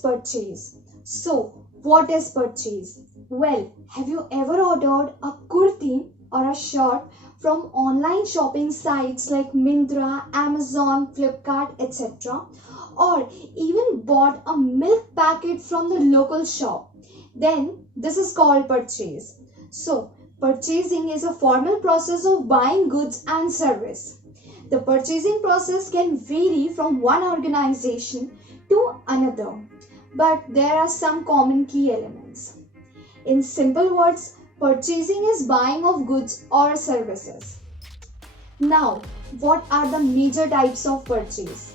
purchase? So, what is purchase? Well, have you ever ordered a kurti or a shirt from online shopping sites like Myntra, Amazon, Flipkart, etc.? Or even bought a milk packet from the local shop? Then this is called purchase. So, purchasing is a formal process of buying goods and service. The purchasing process can vary from one organization to another, but there are some common key elements. In simple words, purchasing is buying of goods or services. Now, what are the major types of purchase?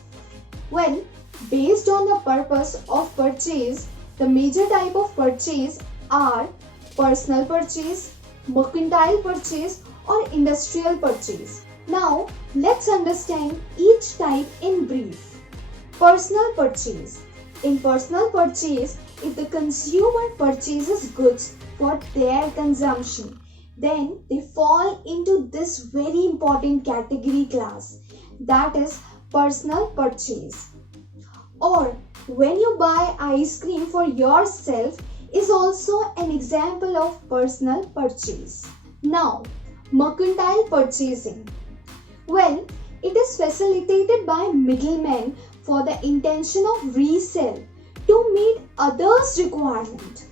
Well, based on the purpose of purchase, the major type of purchase are personal purchase, mercantile purchase, or industrial purchase. Now, let's understand each type in brief. Personal purchase. In personal purchase, if the consumer purchases goods for their consumption, then they fall into this very important category class, that is personal purchase. Or when you buy ice cream for yourself is also an example of personal purchase. Now, mercantile purchasing. Well, it is facilitated by middlemen for the intention of resale to meet others' requirement.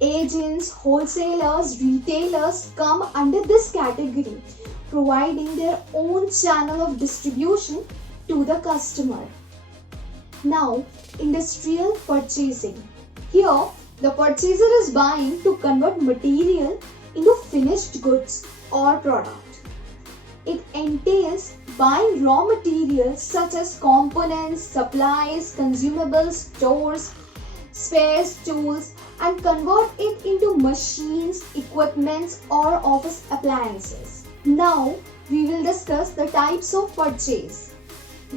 Agents, wholesalers, retailers come under this category, providing their own channel of distribution to the customer. Now, industrial purchasing. Here, the purchaser is buying to convert material into finished goods or product. It entails buying raw materials such as components, supplies, consumables, stores, spares, tools, and convert it into machines, equipments, or office appliances. Now, we will discuss the types of purchase.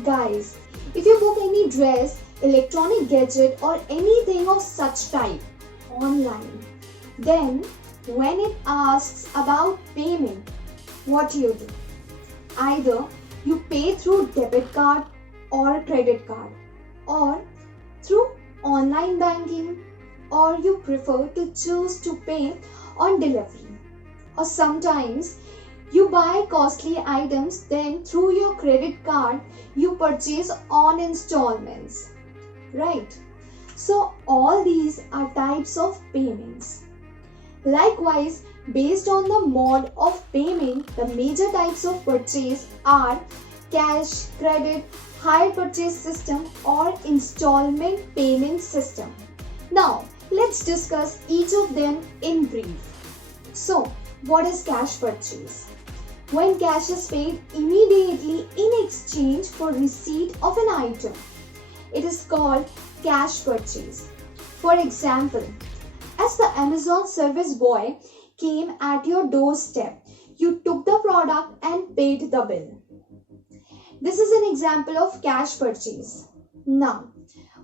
Guys, if you book any dress, electronic gadget, or anything of such type online, then when it asks about payment, what you do? Either you pay through debit card or credit card, or through online banking, or you prefer to choose to pay on delivery. Or sometimes you buy costly items, then through your credit card you purchase on installments, right? So all these are types of payments. Likewise, based on the mode of payment, the major types of purchase are cash, credit, hire purchase system, or installment payment system. Now, let's discuss each of them in brief. So, what is cash purchase? When cash is paid immediately in exchange for receipt of an item, it is called cash purchase. For example, as the Amazon service boy came at your doorstep, you took the product and paid the bill. This is an example of cash purchase. Now,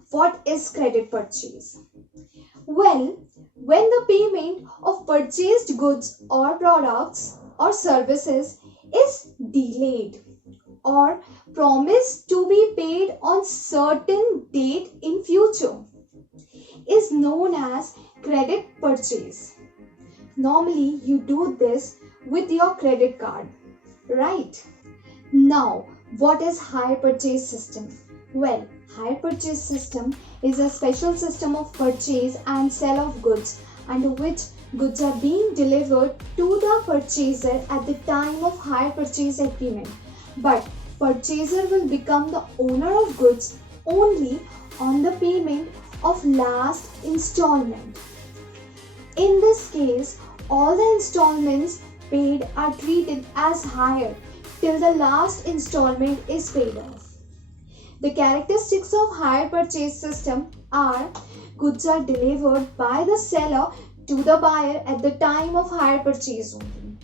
what is credit purchase? Well, when the payment of purchased goods or products or services is delayed or promised to be paid on certain date in future, is known as credit purchase. Normally, you do this with your credit card, right? Now, what is hire purchase system? Well, hire purchase system is a special system of purchase and sale of goods under which goods are being delivered to the purchaser at the time of hire purchase agreement. But purchaser will become the owner of goods only on the payment of last installment. In this case, all the installments paid are treated as hire till the last installment is paid off. The characteristics of hire purchase system are goods are delivered by the seller to the buyer at the time of hire purchase only.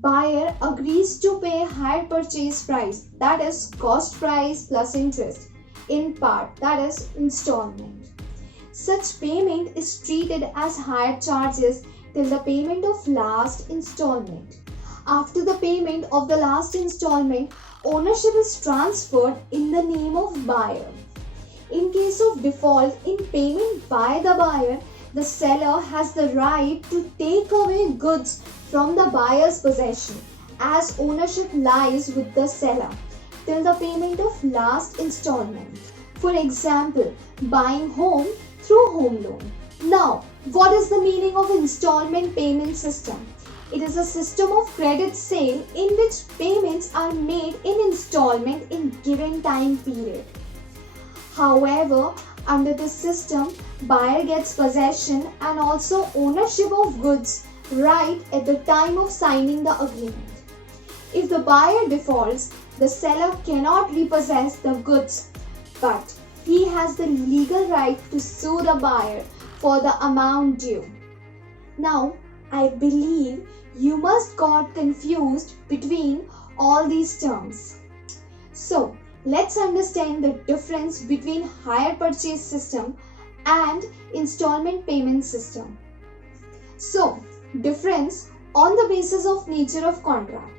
Buyer agrees to pay hire purchase price, that is cost price plus interest, in part, that is installment. Such payment is treated as hire charges till the payment of last installment. After the payment of the last installment, ownership is transferred in the name of buyer. In case of default in payment by the buyer, the seller has the right to take away goods from the buyer's possession, as ownership lies with the seller till the payment of last installment. For example, buying home through home loan. Now, what is the meaning of installment payment system? It is a system of credit sale in which payments are made in installment in given time period. However, under this system, buyer gets possession and also ownership of goods right at the time of signing the agreement. If the buyer defaults, the seller cannot repossess the goods, but he has the legal right to sue the buyer for the amount due. Now, I believe you must got confused between all these terms. So, let's understand the difference between hire purchase system and installment payment system. So, difference on the basis of nature of contract.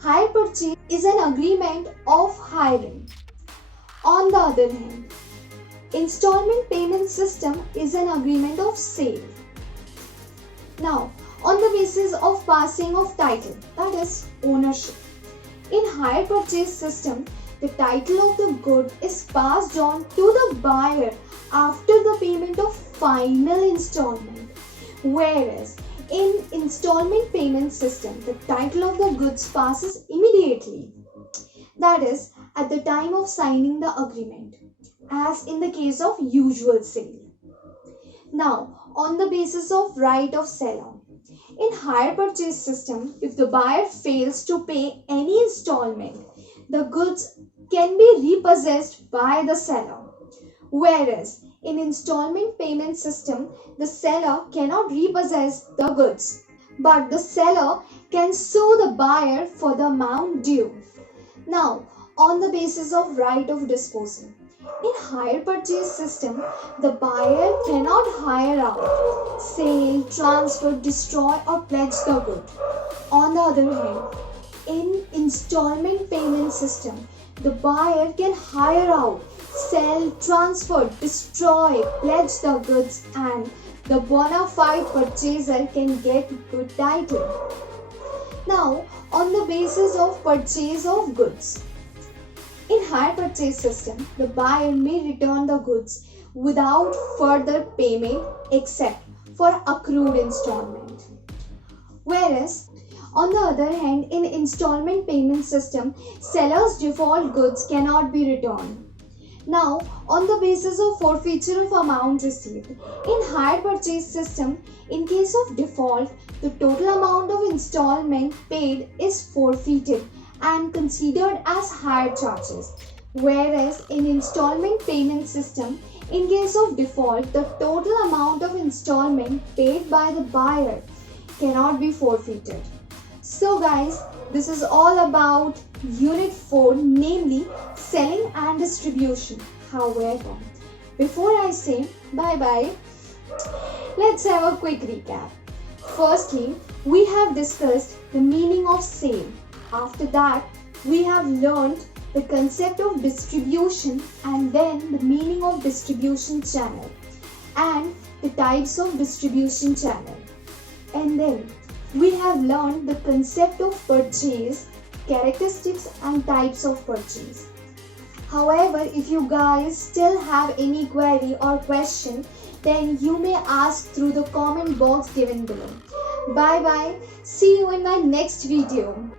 Hire purchase is an agreement of hiring. On the other hand, installment payment system is an agreement of sale. Now, on the basis of passing of title, that is ownership. In hire purchase system, the title of the good is passed on to the buyer after the payment of final installment. Whereas in installment payment system, the title of the goods passes immediately. That is at the time of signing the agreement, as in the case of usual sale. Now, on the basis of right of seller. In hire purchase system, if the buyer fails to pay any installment, the goods can be repossessed by the seller. Whereas in installment payment system, the seller cannot repossess the goods, but the seller can sue the buyer for the amount due. Now, on the basis of right of disposal. In hire purchase system, the buyer cannot hire out, sell, transfer, destroy or pledge the good. On the other hand, in installment payment system, the buyer can hire out, sell, transfer, destroy, pledge the goods, and the bona fide purchaser can get good title. Now, on the basis of purchase of goods. In hire purchase system, the buyer may return the goods without further payment except for accrued installment. Whereas, on the other hand, in installment payment system, seller's default goods cannot be returned. Now, on the basis of forfeiture of amount received, in hire purchase system, in case of default, the total amount of installment paid is forfeited and considered as hire charges. Whereas in installment payment system, in case of default, the total amount of installment paid by the buyer cannot be forfeited. So guys, this is all about Unit 4, namely selling and distribution. However, before I say bye-bye, let's have a quick recap. Firstly, we have discussed the meaning of sale. After that, we have learned the concept of distribution and then the meaning of distribution channel and the types of distribution channel. And then we have learned the concept of purchase, characteristics and types of purchase. However, if you guys still have any query or question, then you may ask through the comment box given below. Bye bye. See you in my next video.